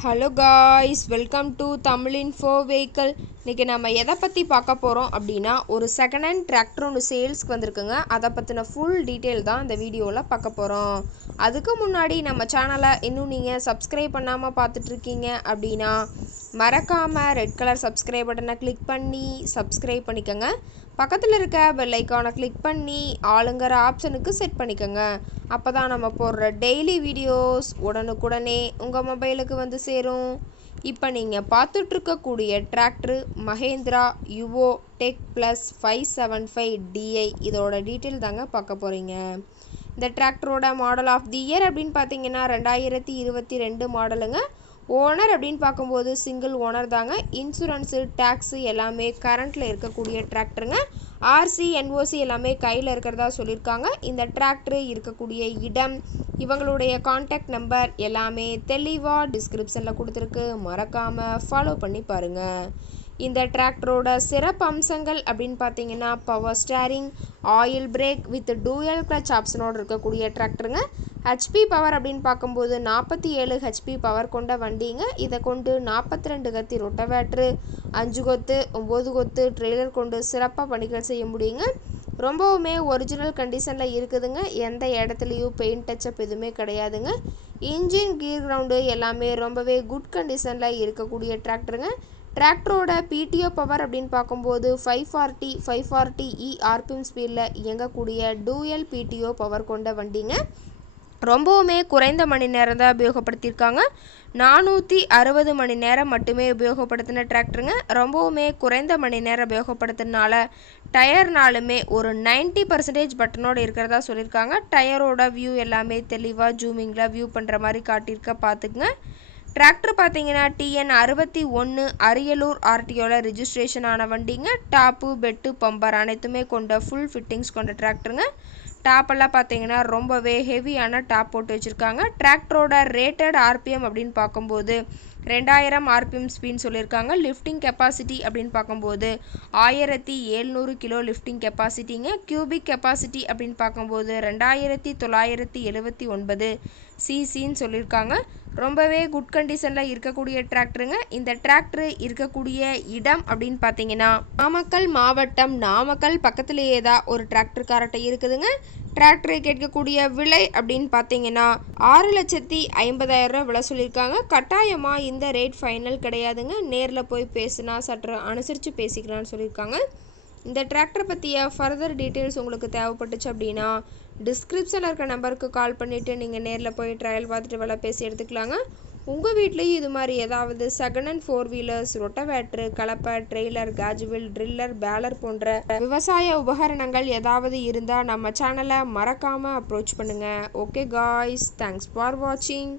Hello guys, welcome to Tamil info vehicle. இன்றைக்கி நம்ம எதை பற்றி பார்க்க போகிறோம் அப்படின்னா, ஒரு செகண்ட் ஹேண்ட் டிராக்டர் ஒன்று சேல்ஸ்க்கு வந்திருக்குங்க. அதை பற்றின ஃபுல் டீட்டெயில் தான் இந்த வீடியோவில் பார்க்க போகிறோம். அதுக்கு முன்னாடி நம்ம சேனலை இன்னும் நீங்கள் சப்ஸ்கிரைப் பண்ணாமல் பார்த்துட்ருக்கீங்க அப்படின்னா மறக்காமல் ரெட் கலர் சப்ஸ்கிரைப் பட்டனை கிளிக் பண்ணி சப்ஸ்கிரைப் பண்ணிக்கோங்க. பக்கத்தில் இருக்க பெல் ஐக்கானை கிளிக் பண்ணி ஆளுங்கிற ஆப்ஷனுக்கு செட் பண்ணிக்கோங்க. அப்போ தான் நம்ம போடுற டெய்லி வீடியோஸ் உடனுக்குடனே உங்கள் மொபைலுக்கு வந்து சேரும். இப்போ நீங்கள் பார்த்துட்ருக்கக்கூடிய tractor Mahindra Yuvo Tech plus 575DI. இதோட டீட்டெயில் தாங்க பார்க்க போகிறீங்க. இந்த டிராக்டரோட மாடல் ஆஃப் தி இயர் அப்படின்னு பார்த்தீங்கன்னா 2022 மாடலுங்க. ஓனர் அப்படின்னு பார்க்கும்போது சிங்கிள் ஓனர் தாங்க. இன்சூரன்ஸு டேக்ஸு எல்லாமே கரண்ட்டில் இருக்கக்கூடிய டிராக்டருங்க. ஆர்சி என்ஓசி எல்லாமே கையில் இருக்கிறதா சொல்லியிருக்காங்க. இந்த டிராக்டரு இருக்கக்கூடிய இடம், இவங்களுடைய கான்டாக்ட் நம்பர் எல்லாமே தெளிவாக டிஸ்கிரிப்ஷனில் கொடுத்துருக்கு. மறக்காமல் ஃபாலோ பண்ணி பாருங்கள். இந்த டிராக்டரோட சிறப்பு அம்சங்கள் அப்படின்னு பார்த்தீங்கன்னா power steering, oil brake with dual clutch ஆப்ஷனோடு இருக்கக்கூடிய டிராக்டருங்க. ஹெச்பி பவர் அப்படின்னு பார்க்கும்போது 47 ஹெச்பி பவர் கொண்ட வண்டிங்க. இதை கொண்டு 42 கத்தி ரொட்டவேட்ரு, 5 கொத்து 9 கொத்து ட்ரெய்லர் கொண்டு சிறப்பாக பணிகள் செய்ய முடியுங்க. ரொம்பவுமே ஒரிஜினல் கண்டிஷனில் இருக்குதுங்க. எந்த இடத்துலையும் பெயிண்ட் டச்சப் எதுவுமே கிடையாதுங்க. இன்ஜின் கீர் கிரவுண்டு எல்லாமே ரொம்பவே குட் கண்டிஷனில் இருக்கக்கூடிய டிராக்டருங்க. டிராக்டரோட பிடிஓ பவர் அப்படின்னு பார்க்கும்போது 540 RPM ஸ்பீடில் இயங்கக்கூடிய டூயல் பிடிஓ பவர் கொண்ட வண்டிங்க. ரொம்பவுமே குறைந்த மணி நேரம் தான் உபயோகப்படுத்தியிருக்காங்க. 460 மணி நேரம் மட்டுமே உபயோகப்படுத்தின டிராக்டருங்க. ரொம்பவுமே குறைந்த மணி நேரம் உபயோகப்படுத்தினால டயர்னாலுமே ஒரு 90% பட்டனோடு இருக்கிறதா சொல்லியிருக்காங்க. டயரோட வியூ எல்லாமே தெளிவாக ஜூமிங்கில் வியூ பண்ணுற மாதிரி காட்டியிருக்க பார்த்துக்குங்க. டிராக்டர் பார்த்தீங்கன்னா TN 61 அரியலூர் RTOவில் ரிஜிஸ்ட்ரேஷன் ஆன வண்டிங்க. டாப்பு பெட்டு பம்பர் அனைத்துமே கொண்ட ஃபுல் ஃபிட்டிங்ஸ் கொண்ட டிராக்டருங்க. டாப்பெல்லாம் பார்த்தீங்கன்னா ரொம்பவே ஹெவியான டாப் போட்டு வச்சுருக்காங்க. டிராக்டரோட ரேட்டட் RPM அப்படின்னு பார்க்கும்போது 2000 RPM ஸ்பீட்னு சொல்லியிருக்காங்க. லிஃப்டிங் கெப்பாசிட்டி அப்படின்னு பார்க்கும்போது 1700 கிலோ லிஃப்டிங் கெப்பாசிட்டிங்க. கியூபிக் கெப்பாசிட்டி அப்படின்னு பார்க்கும்போது 2979 சிசின்னு சொல்லியிருக்காங்க. ரொம்பவே குட் கண்டிஷனில் இருக்கக்கூடிய டிராக்டருங்க. இந்த டிராக்டர் இருக்கக்கூடிய இடம் அப்படின்னு பார்த்தீங்கன்னா நாமக்கல் மாவட்டம், நாமக்கல் பக்கத்துலேயே தான் ஒரு டிராக்டர் காரட்டை இருக்குதுங்க. டிராக்டரை கேட்கக்கூடிய விலை அப்படின்னு பார்த்தீங்கன்னா 6,50,000 விலை சொல்லியிருக்காங்க. கட்டாயமாக இந்த ரேட் ஃபைனல் கிடையாதுங்க. நேரில் போய் பேசுனா சற்று அனுசரித்து பேசிக்கலாம்னு சொல்லியிருக்காங்க. இந்த டிராக்டர் பற்றிய ஃபர்தர் டீட்டெயில்ஸ் உங்களுக்கு தேவைப்பட்டுச்சு அப்படின்னா டிஸ்கிரிப்ஷனில் இருக்க நம்பருக்கு கால் பண்ணிவிட்டு நீங்கள் நேரில் போய் ட்ரையல் பார்த்துட்டு விலை பேசி எடுத்துக்கலாங்க. உங்கள் வீட்லேயும் இது மாதிரி ஏதாவது செகண்ட் ஹேண்ட் 4 வீலர்ஸ், ரொட்டவேட்ரு, கலப்பை, ட்ரெய்லர், கேஜுவல், ட்ரில்லர், பேலர் போன்ற விவசாய உபகரணங்கள் ஏதாவது இருந்தால் நம்ம சேனலை மறக்காமல் அப்ரோச் பண்ணுங்கள். ஓகே காய்ஸ், தேங்க்ஸ் ஃபார் வாட்சிங்.